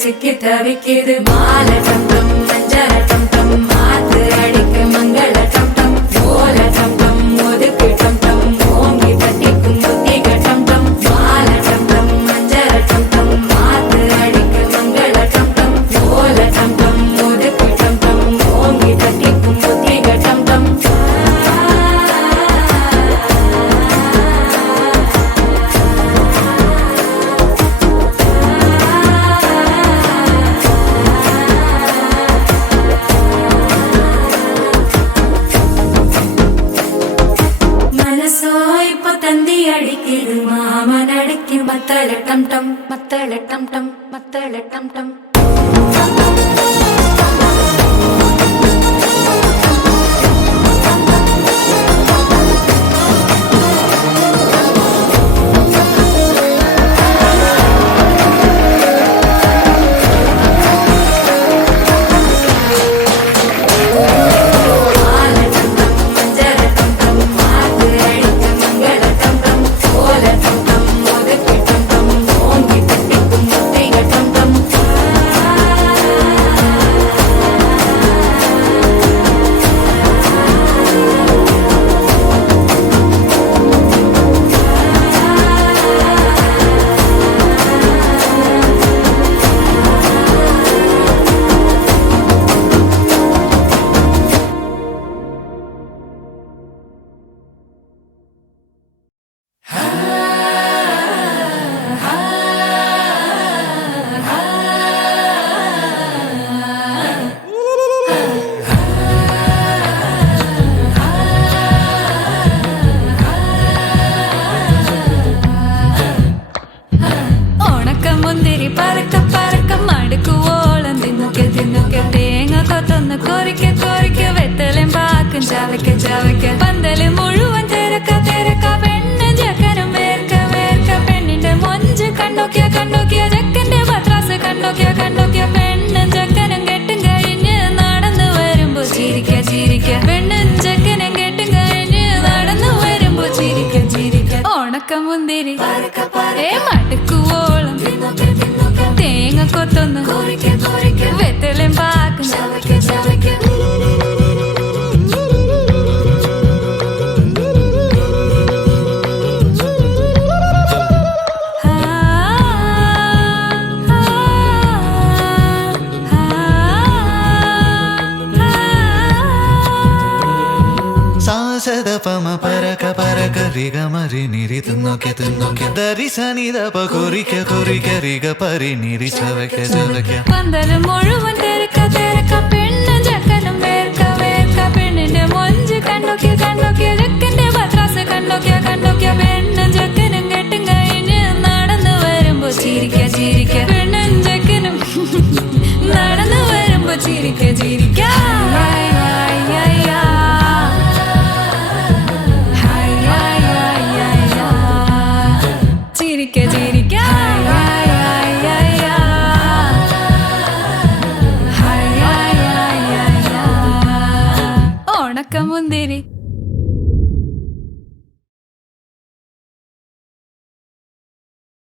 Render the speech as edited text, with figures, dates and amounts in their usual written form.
சிக்கி தவிக்குது மாலை டம் டம் மஞ்சள டம் டம் மாத்து அடிக்க மங்கள டம் டம் ஓல டம் டம் ஒதுக்கு டம் டம் ஓங்கி தட்டிக்கும் புத்திக டம் டம் மாலை டம் டம் மஞ்சள டம் டம் மாத்து அடிக்க மங்கள டம் டம் ஓல டம் டம் ஒதுக்கு டம் டம் ஓங்கி தட்டிக்கும் புத்திக டம் டம் அடிக்குது மாமன் அடிக்கு மத்தள டம் டம் மத்தள டம் டம் மத்தள டம் டம் പന്തല് മുഴുവൻ തിരക്ക തിരക്ക പെണ്ണ് ജക്കനും വേർക്ക വേർക്ക പെണ്ണിന്റെ മൊഞ്ച് കണ്ടോക്കിയ കണ്ടോക്കിയ ജക്കന്റെ പത്രാസ് കണ്ടോക്കിയ കണ്ടോക്കിയ പെണ്ണും ജക്കനും കെട്ടും കഴിഞ്ഞ് നടന്നു വരുമ്പോ ചിരിക്ക ചിരിക്ക പെണ്ണും ജക്കനും കെട്ടും കഴിഞ്ഞ് നടന്നു വരുമ്പോ ചിരിക്ക ചിരിക്ക ഉണക്കമുന്തിരി മടുക്കുവോളം തേങ്ങ കൊത്തൊന്ന് വെത്തലും പാക്കും പമ പരക പരക റിഗ മരി നിരി തുന്നോക്കെ തുന്നോക്കെ ദരി സനി ദപ കൊറിക്ക കൊറിക്ക റിഗ പരി നിരി ചവക്ക ചവക്ക പന്തല് മുഴുവൻ തിരക്ക തിരക്ക പെണ്ണ് ജക്കനും വേർക്ക വേർക്ക പെണ്ണിന്റെ മൊഞ്ച് കണ്ടോക്കിയ കണ്ടോക്കിയ ജക്കന്റെ പത്രാസ് കണ്ടോക്കിയ കണ്ടോക്കിയ പെണ്ണും ജക്കനും കെട്ടും കഴിഞ്ഞ് നടന്നു വരുമ്പോ ചിരിക്ക ചിരിക്ക പെണ്ണും ജക്കനും നടന്നു വരുമ്പോ ചിരിക്ക ചിരിക്ക ഉണക്കമുന്തിരി